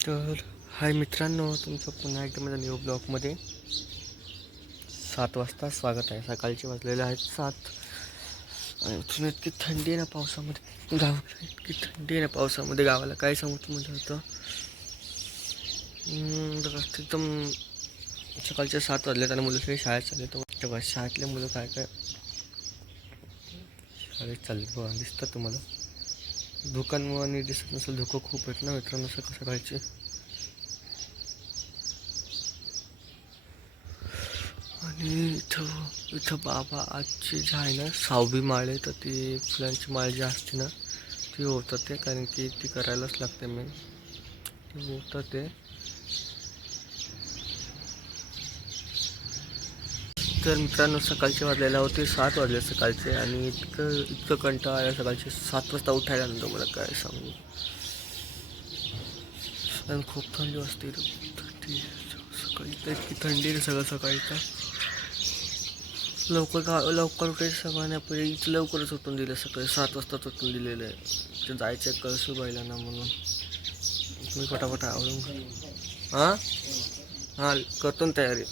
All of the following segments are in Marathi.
तर हाय मित्रांनो तुमचं पुन्हा एकदा माझ्या न्यू ब्लॉगमध्ये सात वाजता स्वागत आहे. सकाळचे वाजलेले आहेत सात. आणि उठून इतकी थंडी आहे ना पावसामध्ये. गावाला इतकी थंडी आहे ना पावसामध्ये. गावाला काय सांगू तुम्हाला होतं एकदम सकाळचे सात वाजले आणि मुलं सगळे शाळेत चालले तर शाळेतले मुलं काय काय शाळेत चालले बघा दिसतात तुम्हाला. धुक्यांमुळे आणि दिसत नसेल धुकं खूप आहेत ना मित्रांनो असं कसं करायचे आणि इथं इथं बाबा आजची जी आहे ना सहावी माळे तर ती फुलांची माळ जी असते ना ती होतात ते कारण की ती करायलाच लागते मेन ती होतात ते तर मित्रांनो सकाळचे वाजलेले होते सात वाजले सकाळचे आणि इतकं इतकं कंटाळा आला सकाळचे. सात वाजता उठायला नंतर मला काय सांगू? आणि खूप थंडी वाजते. थंडी सकाळी तर इतकी थंडी रे सगळं सकाळी तर लवकर का लवकर उठायचं सगळ्यांना पहिले इथं लवकरच उठून दिलं सकाळी. सात वाजताच उठून दिलेलं आहे. ते जायचं आहे कळसूबाईला ना म्हणून. तुम्ही फटाफट आवडून घ्या. हां? हां करतो ना तयारी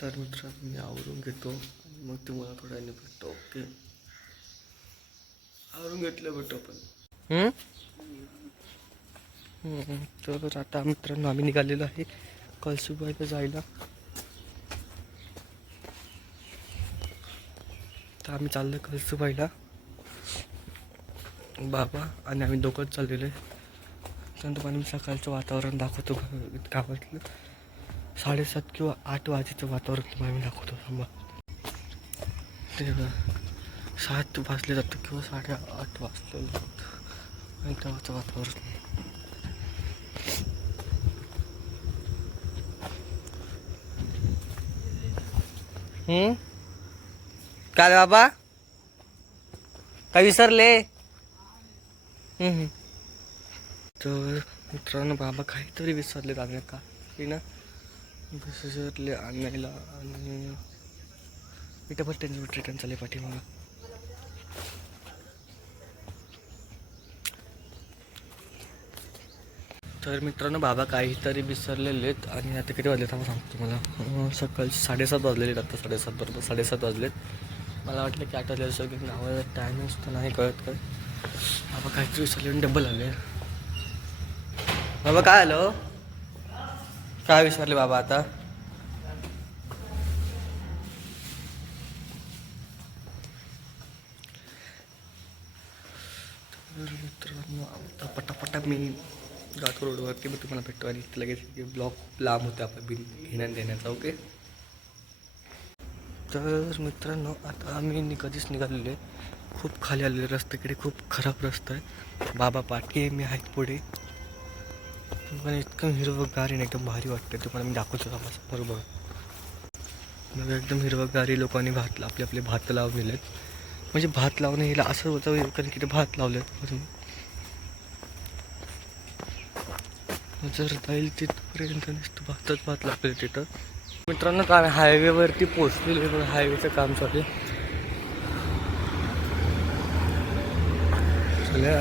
तर मित्रांनो मी आवरून घेतो आणि मग तुम्हाला थोड्या वेळाने भेटतो ओके आवरून घेतलं भेटतो आपण तर आता मित्रांनो आम्ही निघालेलो आहे कळसुबाईला जायला. तर आम्ही चाललो कळसुबाईला. बाबा आणि आम्ही दोघंच चाललेलो आहे. त्यानंतर तुम्हाला मी सकाळचं वातावरण दाखवतो गावातलं. साडेसात किंवा आठ वाजेचं वातावरण तुम्हाला मी दाखवतो थांबा. ते सात वाजले जातं किंवा साडे आठ जातं. आणि तेव्हाचं वातावरण. काय बाबा? काय विसरले? तर मित्रांनो बाबा काहीतरी विसरले लागले का? की ना? घसरले आणायला आणि विटाभर पण रिटर्न चालले पाठीमागं तर मित्रांनो बाबा काहीतरी विसरलेले आहेत आणि आता किती वाजलेत आपण सांगतो तुम्हाला. सकाळचे साडेसात वाजलेले आहेत आता साडेसात बरोबर साडेसात वाजलेत. मला वाटलं की आठ वाजले सगळं की नावाला टायमिंग तर नाही कळत काय. बाबा काहीतरी विसरले आणि डबल आले. बाबा काय आलं? काय विसरले बाबा आता? तर मित्रांनो पटापटा मी जातो रोडवरती मग तुम्हाला भेटतो आणि इथं लगेच ब्लॉक लांब होते आपलं बिल घेण्या देण्याचा ओके? तर मित्रांनो आता आम्ही कधीच निघालेलो. आहे खूप खाली आलेले रस्त्याकडे खूप खराब रस्ता आहे. बाबा पाठी आहे मी आहेत पुढे. पण इतकं हिरवगार आहे ना एकदम भारी वाटतं तुम्हाला मी दाखवतो आम्हाला बरोबर मग एकदम हिरवगारी लोकांनी भात आपले आपले भात लावलेले आहेत म्हणजे भात लावणं हिला असं होतं कारण की ते भात लावले जर जाईल तिथपर्यंत नुसतं भातच भात लागले तिथं. मित्रांनो काय हायवेवरती पोचलेले हायवेचं काम चालू आहे.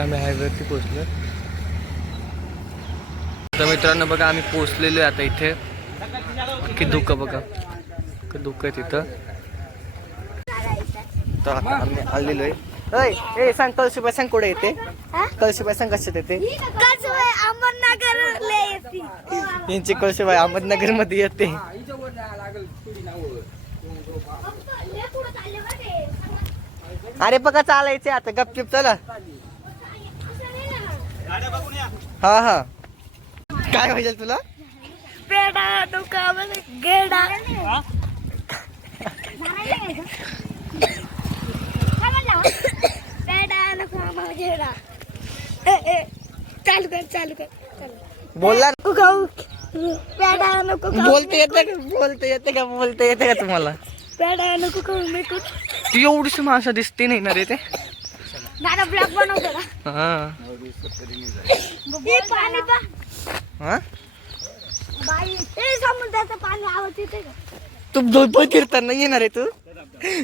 आम्ही हायवेवरती पोचलो तर मित्रांनो बघा आम्ही पोचलेलो आहे आता इथे. की धुकं बघा. धुकं आहे तिथं. तर आता आम्ही आलेलो आहे. ए सांग कळशीबाई सांग कुठे येते कळशीबाई सांग कशात येते. यांची कळशीबाई अहमदनगरमध्ये येते. अरे बघा चालायचे आता. गपचिप चला. हा हा. काय पाहिजे तुला? पेडा दुकान गेडा. पेडा नको गेडा. चालू कर चालू कर चालू बोलला नको खाऊ पेडा नको खाऊ बोलते येते का? बोलते येते का? बोलते येते का तुम्हाला? पेडा नको खाऊ मी तू एवढीच माणसं दिसते नाही ना रे ते? दादा ब्लॉग बनवतो ना हा. हे पाणी पा. हा? समुद्राचं पाणी तू धोपळ फिरताना येणार आहे तू.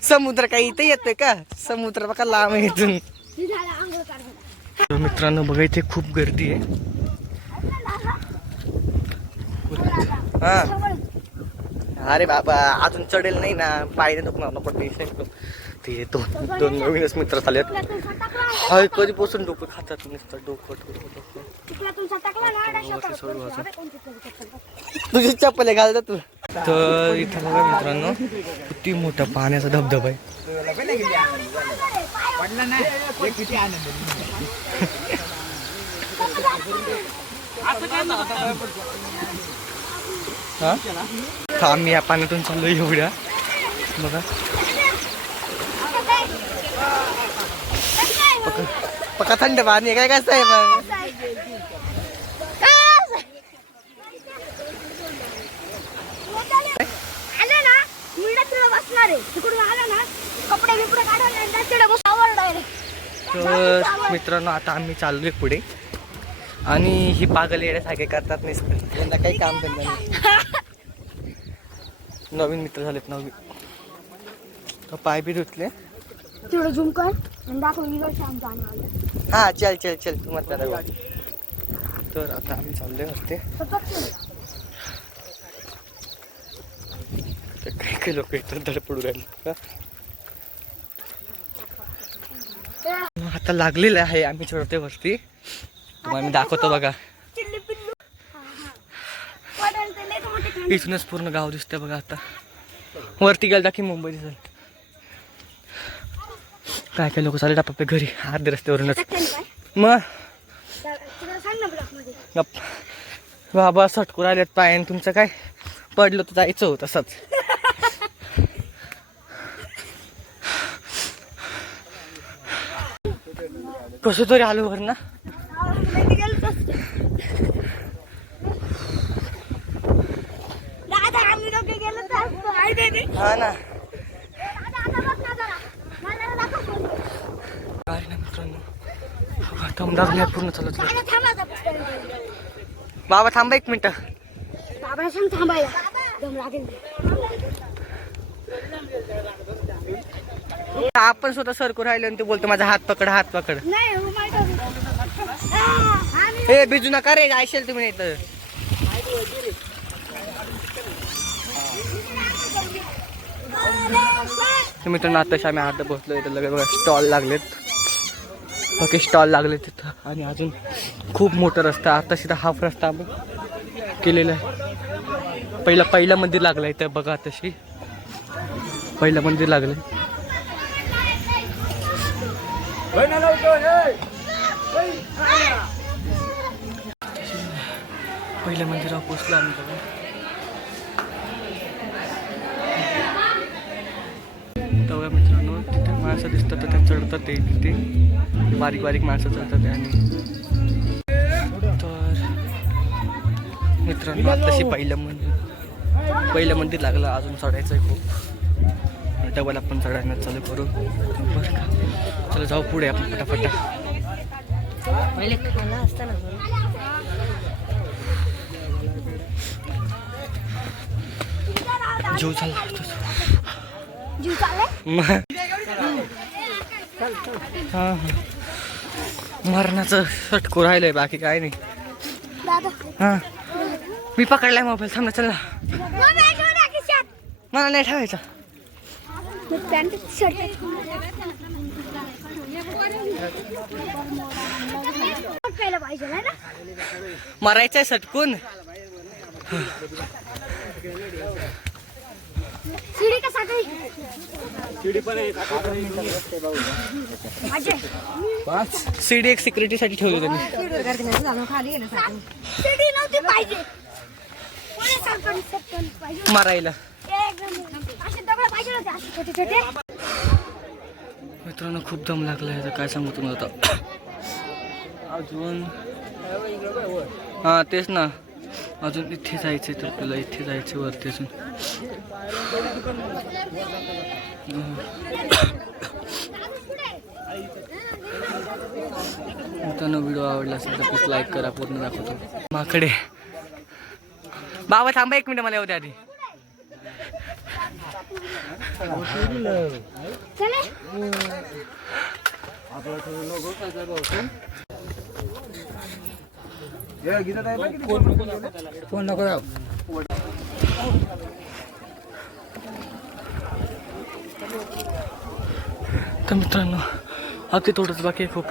समुद्र काही इथे येतोय का? समुद्र बघा लांब आहे इथून. मित्रांनो बघा इथे खूप गर्दी आहे. हा. अरे बाबा अजून चढेल नाही ना. पायने दुखणार नको टेन्शन ते दोन दोन नवीनच मित्र चालेत चिखलातून हाय कधीपासून डोकं खातात नुसतं डोकं डोकं सोडू तुझी चप्पल घालतात तू. तर इथं बघा मित्रांनो किती मोठा पाण्याचा धबधबा आहे. आम्ही या पाण्यातून चाललो एवढ्या. बघा. पका थंड पाणी काय कसं आहे. मग तर मित्रांनो आता आम्ही चाललोय पुढे. आणि ही पागल येण्यासारखे करतात नाही त्यांना काही काम त्यांना नाही. नवीन मित्र झालेत नवीन. पाय बी धुतले. तिकडे झुम हा चल चल चल तू मत तर आता आम्ही चाललोय वरती. तर काही काही लोक इथं धडपडू राहिले मग आता लागलेलं आहे आम्ही चढतोय वरती. तुम्हाला मी दाखवतो बघा. चिल्ली. इथूनच पूर्ण गाव दिसतंय बघा आता. वरती गेला की मुंबई दिसेल काय काय लोक चालले आपापल्या घरी? अर्ध्या रस्त्यावरूनच. मग? गप बाबा सटकू राहिलेत पाय आणि तुमचं काय? पडलं तर जायचं होतं तसंच कसं तरी आलो वर ना. हा ना दादा, आता बघ ना जरा. मला दाखव. मित्रांनो. दमदार नाही पूर्ण चालत आता. बाबा थांबा एक मिनिट. बाबाला सांग थांबायला. दम लागेल. आपण स्वतः सरकू राहिले आणि ते बोलतो माझा हात पकड हात पकड. नाही हो हे बिजू नका रे ऐशेल तुम्ही नाही तर. तर मित्रांनो आताशी आम्ही आता बसलो इथं लगेच बघा स्टॉल लागलेत. बाकी स्टॉल लागले तिथं. आणि अजून खूप मोठा रस्ता. आता सिधा हाफ रस्ता केलेला आहे. पहिला पहिला मंदिर लागलं इथं बघा तशी. पहिलं मंदिर लागलं पहिल्या मंदिरावर पोचलो आम्ही माणसं दिसतात तर त्या चढतात ते तिथे बारीक बारीक माणसं चढतात आणि तर मित्रांनो आताशी पहिलं मंदिर पहिलं मंदिर लागलं अजून चढायचं आहे खूप. डबल आपण चढायला चालू करू. बरं का. चला जाऊ पुढे आपण फटाफटा. जो झाला जीव चाललाय मरणाचं सटकू राहिलंय बाकी काय नाही हा मी पकडलाय मोबाईल थांब ना चल ना. मला नाही ठेवायचा मरायचंय सटकून शिडी कसा काही माझे सीडी एक सिक्युरिटीसाठी ठेवली त्यांनी शिडी नव्हती पाहिजे. मारायला. एकदम असे दगड पाहिजे होते असे छोटे छोटे. मित्रांनो खूप दम लागलाय आता काय सांगू तुम्हाला आता? अजून. हा तेच ना. अजून इथे जायचं तर आपल्याला इथे जायचं वरती अजून. मित्रांनो व्हिडिओ आवडला असेल तर प्लीज लाईक करा पूर्ण दाखवतो. माकडे. बाबा थांबा एक मिनिट मला येऊ द्या आधी. फोन नको राव तर मित्रांनो अगदी थोडंच बाकी आहे खूप.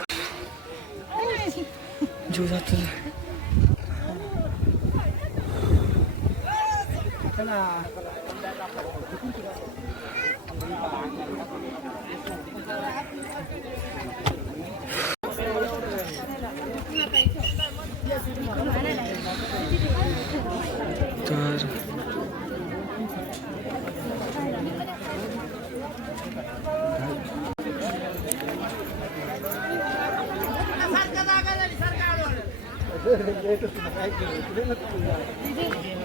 जीव जातो तर 对对对，对对对。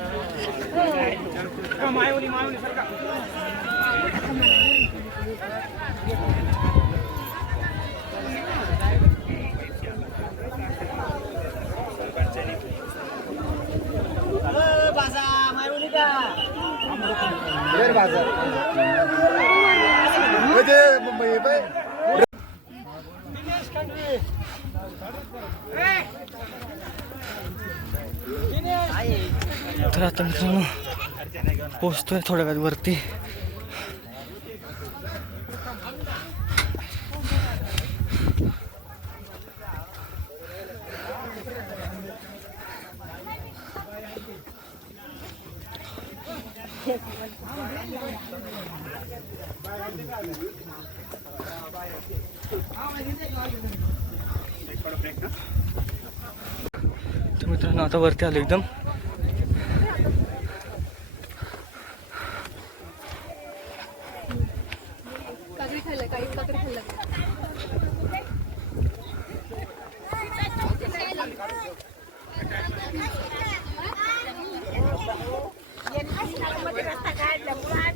पोचतोय थोड्या वेळ वरती. तर मित्रांनो आता वरती आलो एकदम.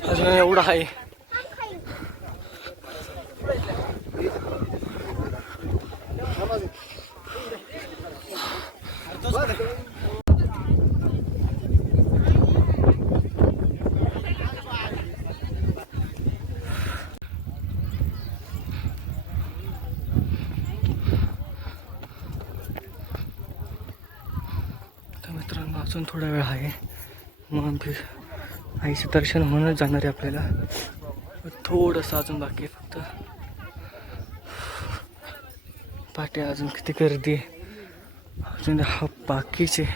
अजून एवढं आहे तर मित्रांनो अजून थोडा वेळ आहे. मग आईचं दर्शन होऊनच जाणार आहे आपल्याला. थोडंसं अजून बाकी आहे फक्त. पाटे अजून किती गर्दी आहे. अजून हा बाकीचे.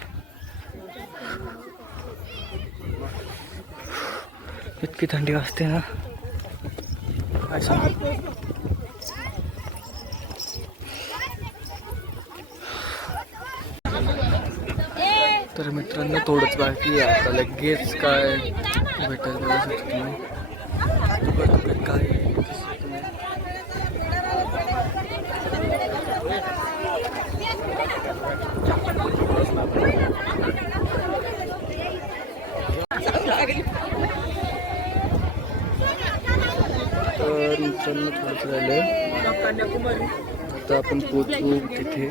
इतकी थंडी वाजते ना. काय सांगू? तर मित्रांनो थोडंच बाकी आहे. आता लगेच काय भेटेल बघू शकतो तुम्ही काय तर मित्रांनो थोडंसं झालं आता आपण पोचू तिथे.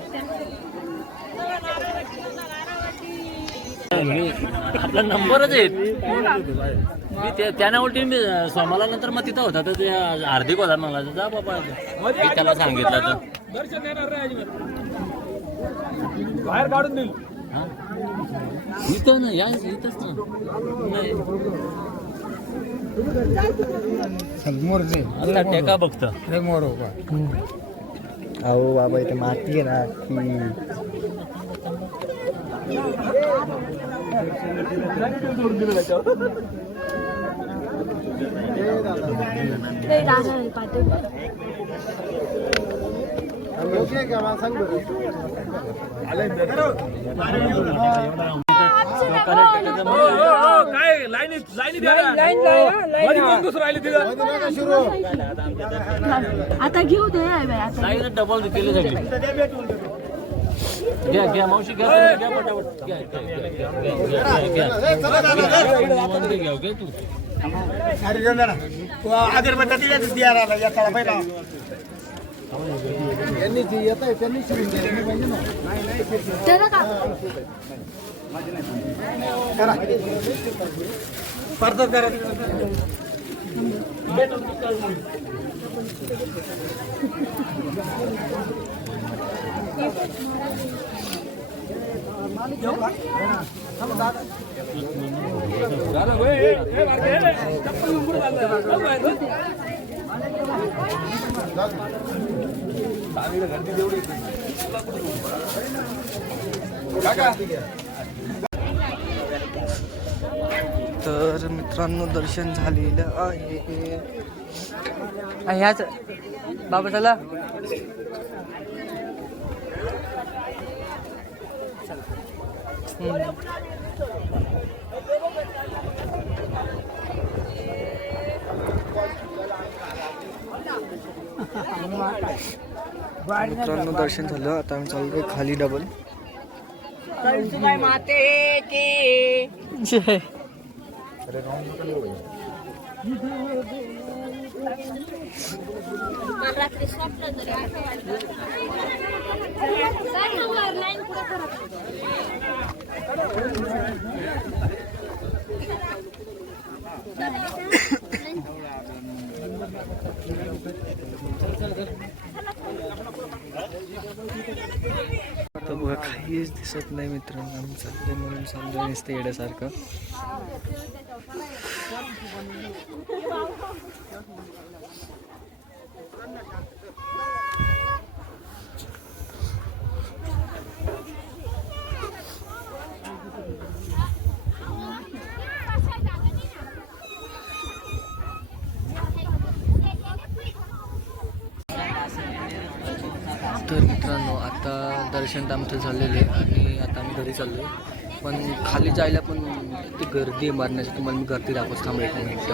आपला नंबरच आहे मी त्या त्याने उलटी मी सोमाला नंतर मग तिथं होता. तर ते हार्दिक होता मला. जा बाबा. मी त्याला सांगितलं तर. बाहेर काढून देईल? इथं ना या इथंच ना. नाही. आता टेका बघतं. मोर अहो बाबा इथे माती आहे ना काय लाईनीत लाईनीत मध्ये दुसरं राहिली तिथं आता घेऊ. दे डबल केले सगळे. घ्या घ्या मावशी घ्या घ्या पटापट घ्या घ्या, घ्या, घ्या, घ्या, घ्या, घ्या, घ्या. घ्या, घ्या तू त्याला का झालं होय, ए, ए, बारके, ए, चप्पल घेऊन कुठं चाललाय? चल बाहेर, चल. चांगलं गर्दी तेवढी आहे. काका तर मित्रांनो दर्शन झालेलं आहे. ह्याच बाबा चला. मित्रांनो दर्शन झालं आता आम्ही चाललोय खाली डबल जय मला रात्री तर बघा काहीच दिसत नाही मित्रांनो आम्ही चाललोय म्हणून चाललोय नुसतं येण्यासारखं तर मित्रांनो आता दर्शन तर आमचं झालेलं आहे आणि आता आम्ही घरी चाललो पण खाली जायला पण ती गर्दी आहे मारण्याची तुम्हाला मी गर्दी दाखवत थांबा एक मिनिट.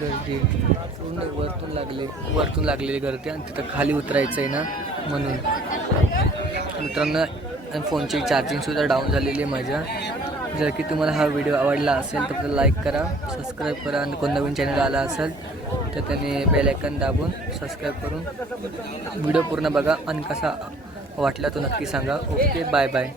गर्दी पूर्ण वरतून लागले वरतून लागलेली गर्दी आणि तिथं खाली उतरायचं आहे ना म्हणून. मित्रांनो फोनची चार्जिंगसुद्धा डाऊन झालेली आहे माझ्या. जर की तुम्हाला हा व्हिडिओ आवडला असेल तर लाईक करा सबस्क्राईब करा आणि कोण नवीन चॅनल आला असेल तर त्याने बेलायकन दाबून सबस्क्राईब करून व्हिडिओ पूर्ण बघा आणि कसा वाटला तो नक्की सांगा. Okay bye bye